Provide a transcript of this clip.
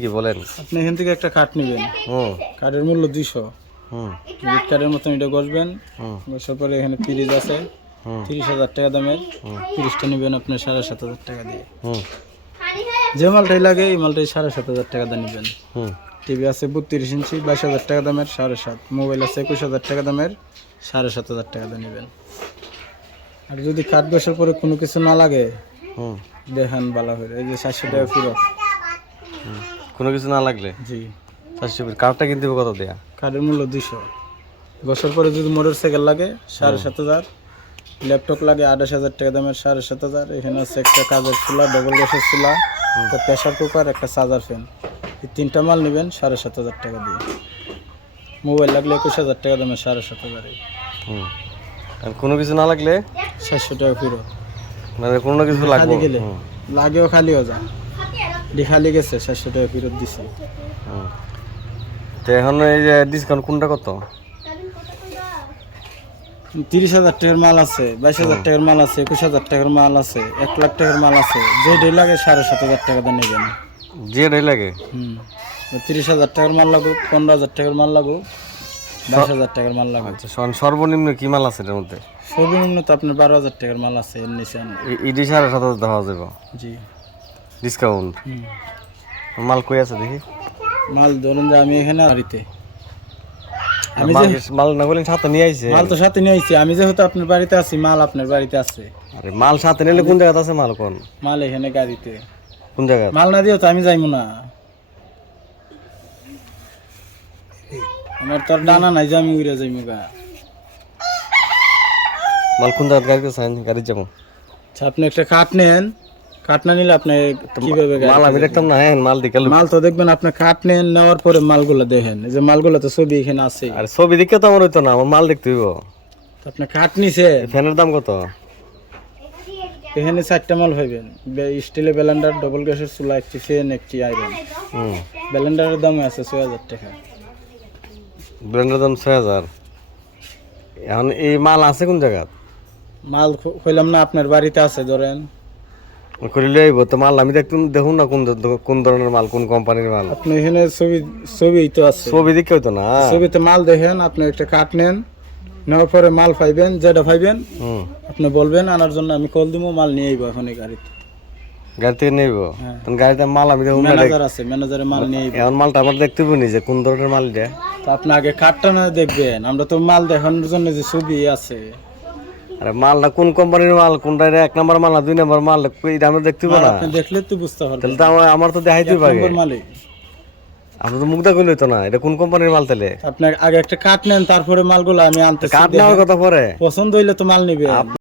কি বলেন? আপনি এখান থেকে একটা কাঠ নেবেন। হুম। কাঠের মূল্য দুইশো। হুম। গিফট কার্ডের মতন এটা বসবেন হুম। বসার পরে এখানে ফ্রিজ আছে। তিরিশ হাজার টাকা দামের ফ্রিজটা নেবেন আপনি সাড়ে সাত হাজার টাকা দিয়ে। হুম। যে মালটাই লাগে এই মালটাই সাড়ে সাত হাজার টাকা দিয়ে নেবেন। হুম। টিভি আছে বত্রিশ ইঞ্চি বাইশ হাজার টাকা দামের সাড়ে সাত। মোবাইল আছে একুশ হাজার টাকা দামের সাড়ে সাত হাজার টাকা দিয়ে নেবেন। আর যদি কাঠ বসার পরে কোনো কিছু না লাগে দেখান বালা হয়ে। এই যে সাতশো টাকা ফিরত। কোনো কিছু না লাগলে জি। চারশো কার্ডটা কিনতে হবে কত দেয়া? কাঠের মূল্য দুশো বছর পরে যদি মোটর সাইকেল লাগে সাড়ে সাত হাজার ল্যাপটপ লাগে আঠাশ হাজার টাকা দামের সাড়ে সাত হাজার এখানে আছে একটা কাজের চুলা ডবল গ্যাসের চুলা একটা প্রেশার কুকার একটা চার্জার ফ্যান এই তিনটা মাল নেবেন সাড়ে সাত হাজার টাকা দিয়ে। মোবাইল লাগলে একুশ হাজার টাকা দামের সাড়ে সাত হাজারে আর কোনো কিছু না লাগলে? সাতশো টাকা ফিরত। মানে কোনো কিছু লাগবে। গেলে। লাগেও খালিও যা ডি খালি গেছে সাতশো টাকা ফিরত দিছি। তো এখন এই যে ডিসকাউন্ট কোনটা কত? তিরিশ হাজার টাকার মাল আছে বাইশ হাজার টাকার মাল আছে একুশ হাজার টাকার মাল আছে এক লাখ টাকার মাল আছে যেটাই লাগে সাড়ে সাত হাজার টাকা দিয়ে নেবেন। যেটাই লাগে? হুম। তিরিশ হাজার টাকার মাল লাগুক পনেরো হাজার টাকার মাল লাগুক বাইশ হাজার টাকার মাল লাগুক। আচ্ছা সর্বনিম্ন কি মাল আছে এটার মধ্যে? সর্বনিম্ন তো আপনার বারো হাজার টাকার মাল আছে এর নিচে ইডি সাড়ে সাত হাজার দেওয়া যাবে। জি। ডিসকাউন্ট মাল কই আছে দেখি। মাল ধরুন যে আমি এখানে বাড়িতে। আমি যে মাল না বলেন সাথে নিয়ে আইছে। মাল তো সাথে নিয়ে আইছি। আমি যেহেতু আপনার বাড়িতে আছি মাল আপনার বাড়িতে আছে। আরে মাল সাথে নিলে কোন জায়গাতে আছে মাল কোন? মাল এখানে গাড়িতে। কোন জায়গা? মাল না দিও তো আমি যাইমু না। আমার তোর ডানা নাই যে আমি উড়ে যাইমু গা। মাল কোন জায়গাতে গাড়িতে সাইন গাড়ি যাব। আচ্ছা আপনি একটা কাঠ নেন। কাঠ না নিলে আপনি কীভাবে মাল আমি দেখতাম না হ্যাঁ মাল দিকে মাল তো দেখবেন আপনি কাঠ নেন নেওয়ার পরে মালগুলো দেখেন। এই যে মালগুলো তো ছবি এখানে আছে। আর ছবি দেখে তো আমার হইতো না আমার মাল দেখতে হইব। আপনি কাঠ নিছে? ফ্যানের দাম কত? এখানে চারটা মাল হইবেন স্টিলের ব্যালেন্ডার ডবল গ্যাসের চুলা একটি ফ্যান একটি আয়রন হুম। ব্যালেন্ডারের দাম আছে ছয় হাজার টাকা। ব্র্যান্ডের দাম ছয় হাজার। এখন এই মাল আছে কোন জায়গা মাল কইলাম না আপনার বাড়িতে আছে ধরেন। করিলে আইব তো মাল আমি দেখতুম দেখুন না কোন কোন ধরনের মাল কোন কোম্পানির মাল। আপনি এখানে ছবি ছবি তো আছে। ছবি দেখে হইতো না। ছবিতে মাল দেখেন আপনি একটা কাঠ নেন নেওয়ার পরে মাল পাইবেন যেটা পাইবেন আপনি বলবেন আনার জন্য আমি কল দিব মাল নিয়ে আইবো এখন এই গাড়িতে। গাড়ি থেকে নেইব হ্যাঁ। তখন গাড়িতে মাল আমি দেখুন ম্যানেজার আছে ম্যানেজারে মাল নিয়ে আইবো। এখন মালটা আমার দেখতে পাবো যে কোন ধরনের মাল এটা? তো আপনি আগে কাঠটা না দেখবেন আমরা তো মাল দেখানোর জন্য যে ছবি আছে। আরে মালটা কোন কোম্পানির মাল? কোনটা এক নাম্বার মাল না দুই নাম্বার মাল? এটা আমরা দেখতে পাবো না। আপনি দেখলে তো বুঝতে পারবে তাহলে তো আমার আমার তো দেখাইতে পারে নম্বর মালিক আমরা তো মুগ্ধা করলে তো না। এটা কোন কোম্পানির মাল তাহলে? আপনি আগে একটা কাট নেন তারপরে মালগুলো আমি আনতে কাট নেওয়ার কথা পরে। পছন্দ হইলে তো মাল নিবে।